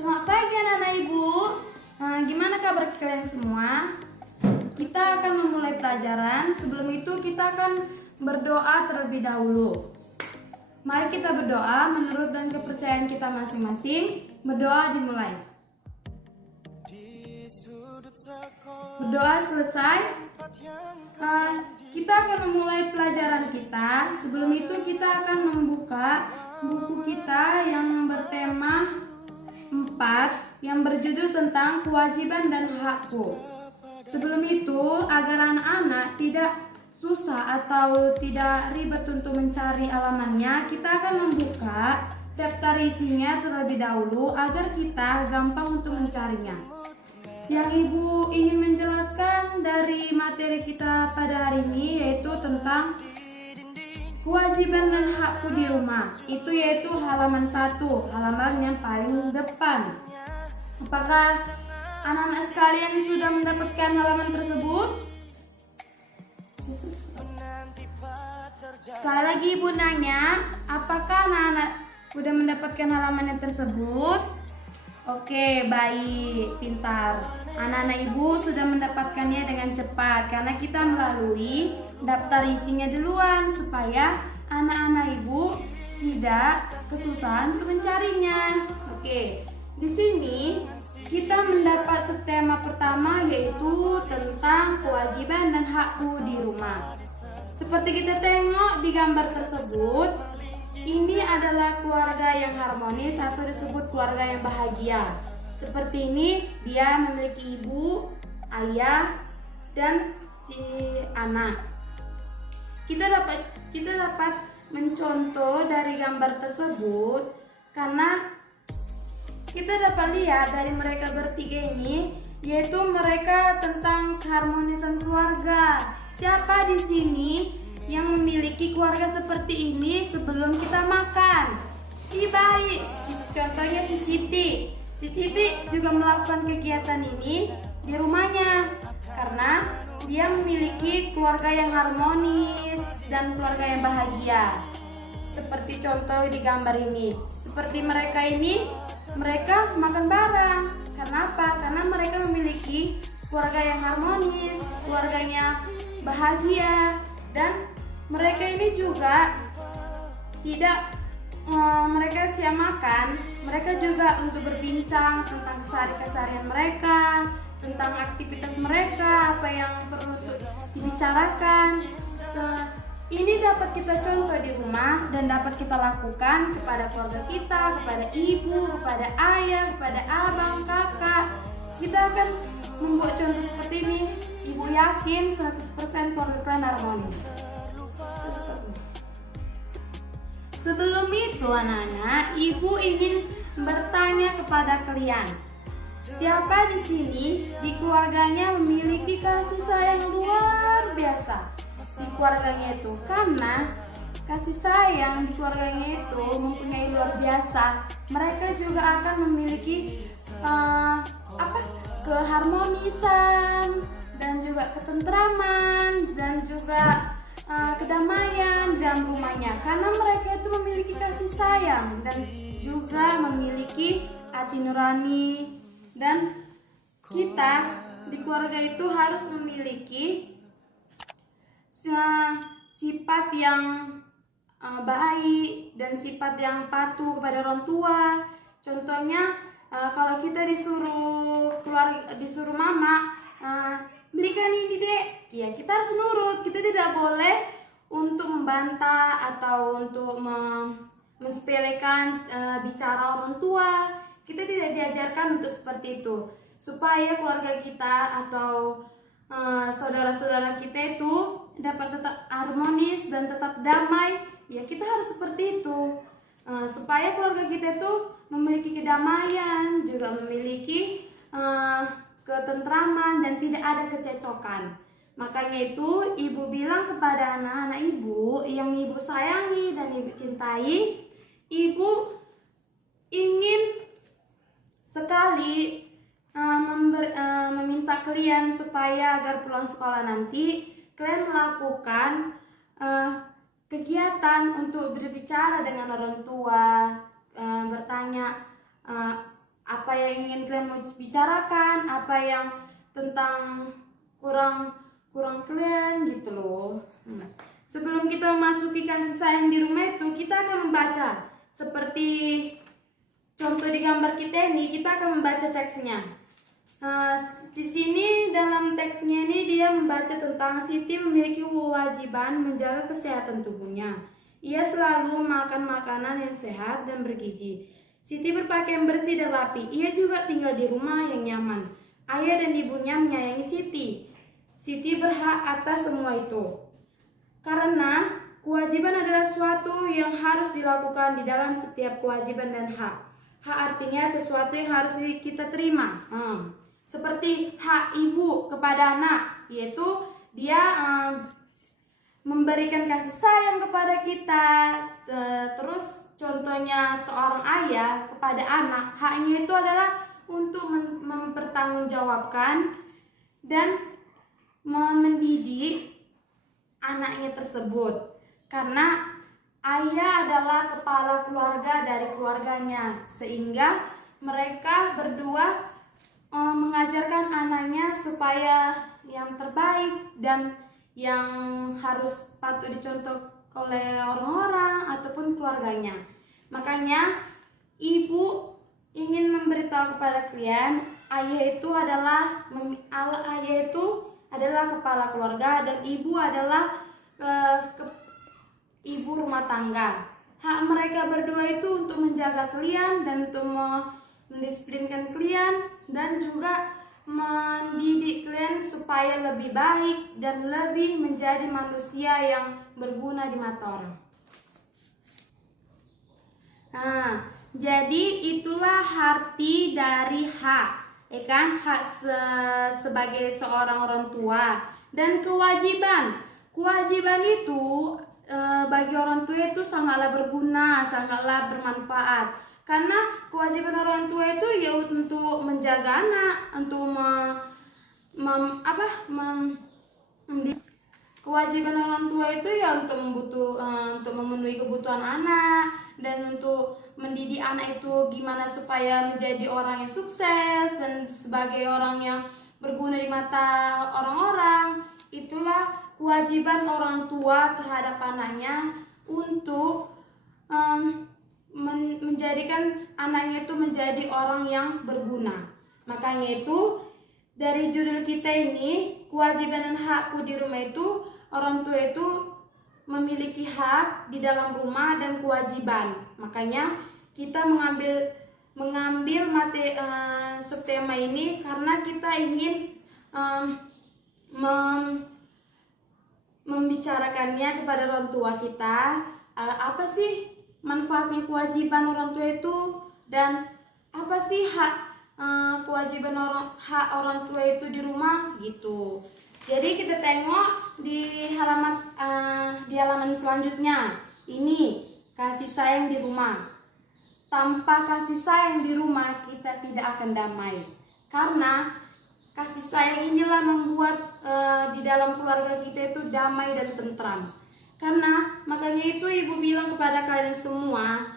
Selamat pagi anak-anak ibu. Gimana kabar kalian semua? Kita akan memulai pelajaran. Sebelum itu kita akan berdoa terlebih dahulu. Mari kita berdoa menurut dan kepercayaan kita masing-masing. Berdoa dimulai. Berdoa selesai. Kita akan memulai pelajaran kita. Sebelum itu kita akan membuka buku kita yang bertema 4 yang berjudul tentang kewajiban dan hakku. Sebelum itu, agar anak-anak tidak susah atau tidak ribet untuk mencari halamannya, kita akan membuka daftar isinya terlebih dahulu agar kita gampang untuk mencarinya. Yang ibu ingin menjelaskan dari materi kita pada hari ini yaitu tentang kewajiban dan hakku di rumah. Itu yaitu halaman 1, halaman yang paling depan. Apakah anak-anak sekalian sudah mendapatkan halaman tersebut? Sekali lagi ibu nanya, apakah anak-anak sudah mendapatkan halaman tersebut? Oke, baik, pintar. Anak-anak ibu sudah mendapatkannya dengan cepat karena kita melalui daftar isinya duluan supaya anak-anak ibu tidak kesusahan untuk mencarinya. Oke, di sini kita mendapat subtema pertama yaitu tentang kewajiban dan hakku di rumah. Seperti kita tengok di gambar tersebut, ini adalah keluarga yang harmonis atau disebut keluarga yang bahagia. Seperti ini, dia memiliki ibu, ayah, dan si anak. Kita dapat mencontoh dari gambar tersebut karena kita dapat lihat dari mereka bertiga ini yaitu mereka tentang keharmonisan keluarga. Siapa di sini yang memiliki keluarga seperti ini sebelum kita makan? Baik, contohnya si Siti. Si Siti juga melakukan kegiatan ini di rumahnya karena dia memiliki keluarga yang harmonis dan keluarga yang bahagia. Seperti contoh di gambar ini. Seperti mereka ini, mereka makan bareng. Kenapa? Karena mereka memiliki keluarga yang harmonis, keluarganya bahagia, dan mereka ini juga tidak mereka siap makan, mereka juga untuk berbincang tentang keseharian mereka, tentang aktivitas mereka, apa yang perlu dibicarakan. Ini dapat kita contoh di rumah dan dapat kita lakukan kepada keluarga kita, kepada ibu, kepada ayah, kepada abang, kakak. Kita akan membuat contoh seperti ini. Ibu yakin 100% keluarga kalian harmonis. Sebelum itu anak-anak, ibu ingin bertanya kepada kalian. Siapa di sini di keluarganya memiliki kasih sayang luar biasa di keluarganya itu? Karena kasih sayang di keluarganya itu mempunyai luar biasa. Mereka juga akan memiliki keharmonisan dan juga ketentraman dan juga kedamaian dalam rumahnya karena mereka itu memiliki kasih sayang dan juga memiliki hati nurani. Dan kita di keluarga itu harus memiliki sifat yang baik dan sifat yang patuh kepada orang tua. Contohnya kalau kita disuruh mama belikan ini dek, ya kita harus nurut. Kita tidak boleh untuk membantah atau untuk mensepelekan bicara orang tua. Kita tidak diajarkan untuk seperti itu. Supaya keluarga kita atau saudara-saudara kita itu dapat tetap harmonis dan tetap damai, ya kita harus seperti itu. Supaya keluarga kita itu memiliki kedamaian, juga memiliki ketentraman dan tidak ada kececokan. Makanya itu ibu bilang kepada anak-anak ibu yang ibu sayangi dan ibu cintai, ibu ingin sekali meminta kalian supaya agar pulang sekolah nanti kalian melakukan kegiatan untuk berbicara dengan orang tua, bertanya apa yang ingin kalian mau bicarakan, apa yang tentang kurang kalian gitu loh. Sebelum kita memasuki kasih sayang di rumah itu, kita akan membaca seperti contoh di gambar kita ini. Kita akan membaca teksnya. Di sini dalam teksnya ini dia membaca tentang Siti memiliki kewajiban menjaga kesehatan tubuhnya. Ia selalu makan makanan yang sehat dan bergizi. Siti berpakaian bersih dan rapi. Ia juga tinggal di rumah yang nyaman. Ayah dan ibunya menyayangi Siti. Siti berhak atas semua itu. Karena kewajiban adalah sesuatu yang harus dilakukan di dalam setiap kewajiban dan hak. Hak artinya sesuatu yang harus kita terima. Seperti hak ibu kepada anak, yaitu dia memberikan kasih sayang kepada kita. Terus contohnya seorang ayah kepada anak, haknya itu adalah untuk mempertanggungjawabkan dan mendidik anaknya tersebut. Karena ayah adalah kepala keluarga dari keluarganya, sehingga mereka berdua mengajarkan anaknya supaya yang terbaik dan yang harus patut dicontoh oleh orang-orang ataupun keluarganya. Makanya ibu ingin memberitahu kepada kalian, ayah itu adalah kepala keluarga dan ibu adalah ibu rumah tangga. Hak mereka berdua itu untuk menjaga kalian dan untuk mendisiplinkan kalian dan juga mendidik kalian supaya lebih baik dan lebih menjadi manusia yang berguna di mata orang. Jadi itulah arti dari hak, ya kan? Hak sebagai seorang orang tua dan kewajiban. Kewajiban itu bagi orang tua itu sangatlah berguna, sangatlah bermanfaat. Karena kewajiban orang tua itu ya untuk menjaga anak, untuk kewajiban orang tua itu ya untuk memenuhi kebutuhan anak dan untuk mendidik anak itu gimana supaya menjadi orang yang sukses dan sebagai orang yang berguna di mata orang-orang. Itulah kewajiban orang tua terhadap anaknya untuk menjadikan anaknya itu menjadi orang yang berguna. Makanya itu dari judul kita ini, kewajiban dan hakku di rumah itu, orang tua itu memiliki hak di dalam rumah dan kewajiban. Makanya kita mengambil subtema ini karena kita ingin membicarakannya kepada orang tua kita. Apa sih manfaatnya kewajiban orang tua itu dan apa sih kewajiban hak orang tua itu di rumah gitu. Jadi kita tengok di halaman selanjutnya. Ini kasih sayang di rumah. Tanpa kasih sayang di rumah kita tidak akan damai. Karena kasih sayang inilah membuat di dalam keluarga kita itu damai dan tentram. Karena makanya itu ibu bilang kepada kalian semua,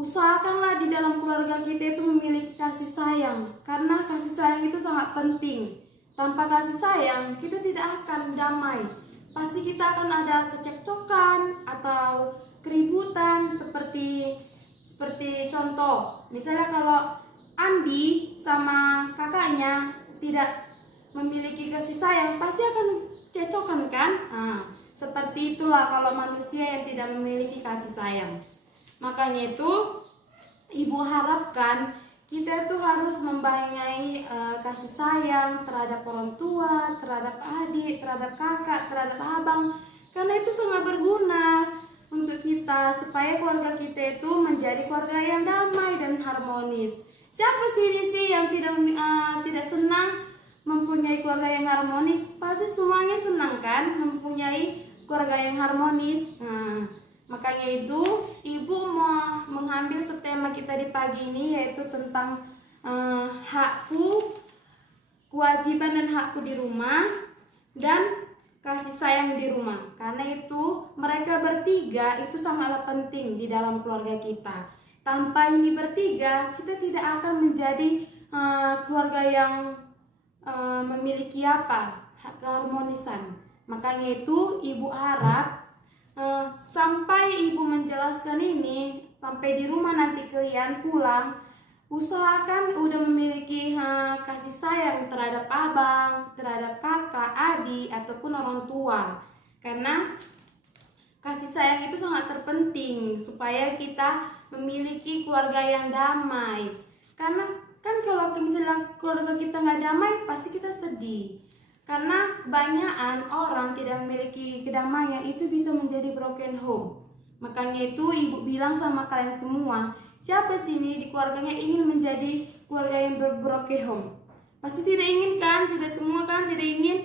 usahakanlah di dalam keluarga kita itu memiliki kasih sayang. Karena kasih sayang itu sangat penting. Tanpa kasih sayang kita tidak akan damai. Pasti kita akan ada kecekcokan atau keributan seperti contoh. Misalnya kalau Andi sama kakaknya tidak memiliki kasih sayang, pasti akan cekcokan kan? Seperti itulah kalau manusia yang tidak memiliki kasih sayang. Makanya itu ibu harapkan kita itu harus membayangkan kasih sayang terhadap orang tua, terhadap adik, terhadap kakak, terhadap abang. Karena itu sangat berguna untuk kita supaya keluarga kita itu menjadi keluarga yang damai dan harmonis. Siapa sih yang tidak senang mempunyai keluarga yang harmonis? Pasti semuanya senang kan mempunyai keluarga yang harmonis. Makanya itu ibu mau mengambil subtema kita di pagi ini yaitu tentang hakku, kewajiban dan hakku di rumah dan kasih sayang di rumah. Karena itu mereka bertiga itu sangatlah penting di dalam keluarga kita. Tanpa ini bertiga, kita tidak akan menjadi keluarga yang memiliki keharmonisan. Makanya itu ibu harap sampai ibu menjelaskan ini, sampai di rumah nanti kalian pulang, usahakan udah memiliki kasih sayang terhadap abang, terhadap kakak, adik, ataupun orang tua. Karena kasih sayang itu sangat terpenting supaya kita memiliki keluarga yang damai. Karena kan kalau misalnya keluarga kita nggak damai, pasti kita sedih. Karena kebanyakan orang tidak memiliki kedamaian, itu bisa menjadi broken home. Makanya itu ibu bilang sama kalian semua, siapa sini di keluarganya ingin menjadi keluarga yang broken home? Pasti tidak ingin kan? Tidak semua kan tidak ingin?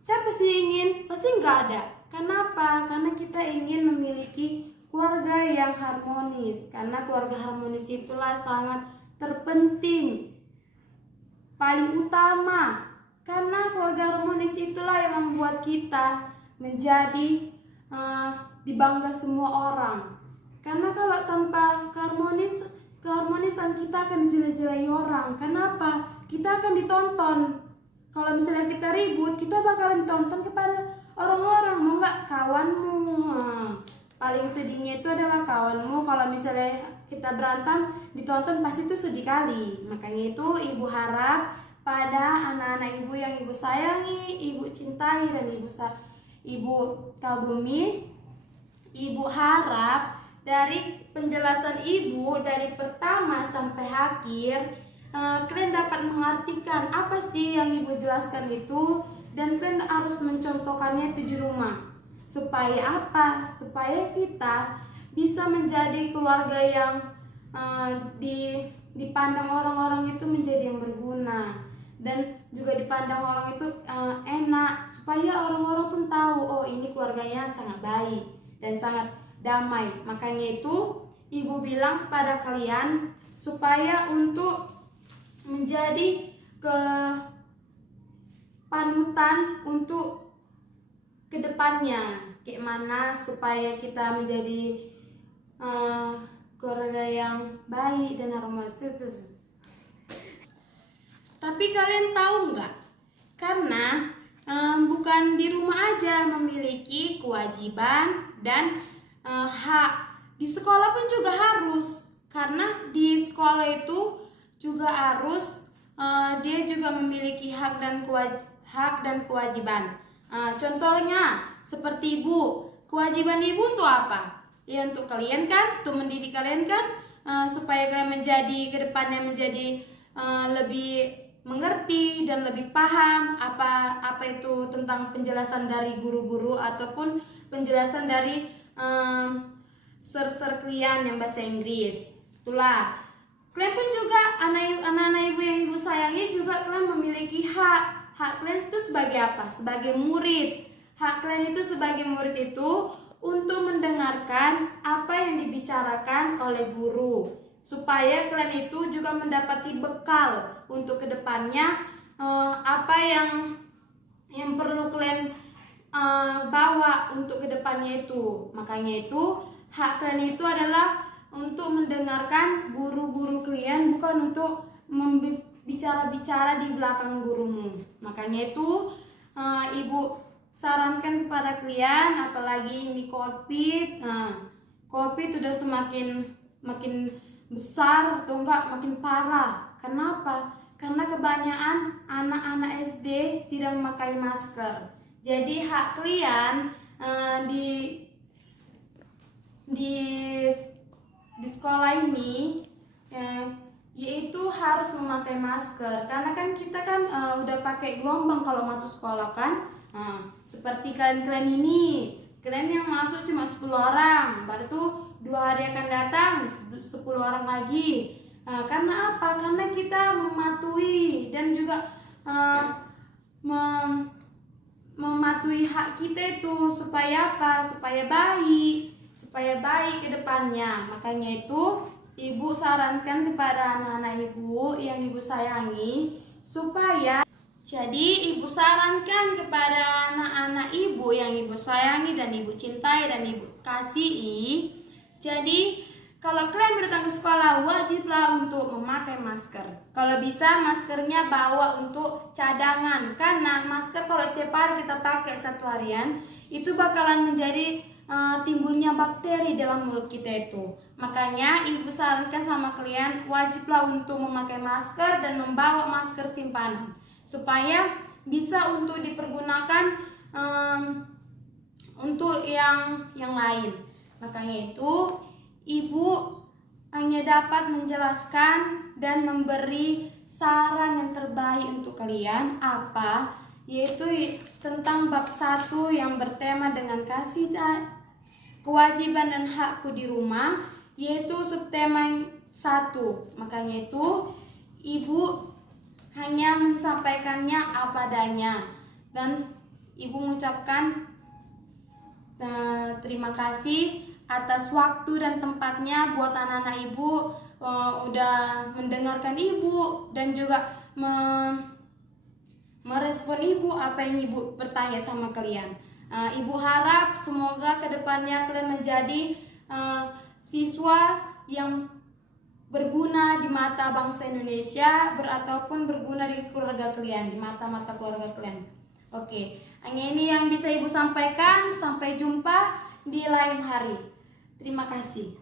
Siapa sih ingin? Pasti nggak ada. Kenapa? Karena kita ingin memiliki keluarga yang harmonis. Karena keluarga harmonis itulah sangat terpenting, paling utama. Karena keluarga harmonis itulah yang membuat kita menjadi dibangga semua orang. Karena kalau tanpa keharmonisan kita akan dijelek-jelekai orang. Kenapa? Kita akan ditonton. Kalau misalnya kita ribut, kita bakalan ditonton kepada orang-orang. Mau nggak kawanmu? Paling sedihnya itu adalah kawanmu. Kalau misalnya kita berantem, ditonton pasti itu sedih kali. Makanya itu ibu harap pada anak-anak ibu yang ibu sayangi, ibu cintai, dan ibu kagumi, ibu harap dari penjelasan ibu dari pertama sampai akhir, kalian dapat mengartikan apa sih yang ibu jelaskan itu, dan kalian harus mencontohkannya itu di rumah. Supaya apa? Supaya kita bisa menjadi keluarga yang dipandang orang-orang itu menjadi yang berguna, dan juga dipandang orang itu enak, supaya orang-orang pun tahu, oh ini keluarganya sangat baik dan sangat damai. Makanya itu ibu bilang kepada kalian supaya untuk menjadi panutan untuk kedepannya, kayak mana supaya kita menjadi keluarga yang baik dan harmonis. Tapi kalian tahu nggak? Karena bukan di rumah aja memiliki kewajiban dan hak. Di sekolah pun juga harus. Karena di sekolah itu juga harus dia juga memiliki hak dan kewajiban. Contohnya seperti ibu. Kewajiban ibu untuk apa? Ya untuk kalian kan, untuk mendidik kalian kan, supaya kalian menjadi kedepannya menjadi lebih mengerti dan lebih paham apa itu tentang penjelasan dari guru-guru ataupun penjelasan dari ser kalian yang bahasa Inggris. Itulah. Kalian pun juga anak-anak ibu yang ibu sayangi juga kalian memiliki hak. Hak kalian itu sebagai apa? Sebagai murid. Hak kalian itu sebagai murid itu untuk mendengarkan apa yang dibicarakan oleh guru, supaya kalian itu juga mendapati bekal untuk kedepannya, apa yang perlu kalian bawa untuk kedepannya itu. Makanya itu hak kalian itu adalah untuk mendengarkan guru-guru kalian, bukan untuk bicara-bicara di belakang gurumu. Makanya itu ibu sarankan kepada kalian, apalagi ini COVID. COVID udah makin besar atau enggak makin parah. Kenapa? Karena kebanyakan anak-anak SD tidak memakai masker. Jadi hak kalian di sekolah ini yaitu harus memakai masker. Karena kan kita kan udah pakai gelombang kalau masuk sekolah kan. Seperti kalian ini, kalian yang masuk cuma 10 orang, baru tuh 2 hari akan datang 10 orang lagi. Karena apa? Karena kita mematuhi dan juga mematuhi hak kita itu supaya apa? Supaya baik ke depannya. Makanya itu ibu sarankan kepada anak-anak ibu yang ibu sayangi supaya, jadi ibu sarankan kepada anak-anak ibu yang ibu sayangi dan ibu cintai dan ibu kasihi. Jadi Kalau kalian datang ke sekolah, wajiblah untuk memakai masker. Kalau bisa maskernya bawa untuk cadangan, karena masker kalau tiap hari kita pakai satu harian, itu bakalan menjadi timbulnya bakteri dalam mulut kita itu. Makanya ibu sarankan sama kalian, wajiblah untuk memakai masker dan membawa masker simpanan, supaya bisa untuk dipergunakan untuk yang lain. Makanya itu ibu hanya dapat menjelaskan dan memberi saran yang terbaik untuk kalian, apa? Yaitu tentang bab 1 yang bertema dengan kasih, kewajiban dan hakku di rumah, yaitu subtema 1. Makanya itu ibu hanya menyampaikannya apa adanya, dan ibu mengucapkan terima kasih atas waktu dan tempatnya buat anak-anak ibu, udah mendengarkan ibu dan juga merespon ibu apa yang ibu bertanya sama kalian. Ibu harap semoga kedepannya kalian menjadi siswa yang berguna di mata bangsa Indonesia, ataupun berguna di keluarga kalian, di mata-mata keluarga kalian. Oke, hanya ini yang bisa ibu sampaikan. Sampai jumpa di lain hari. Terima kasih.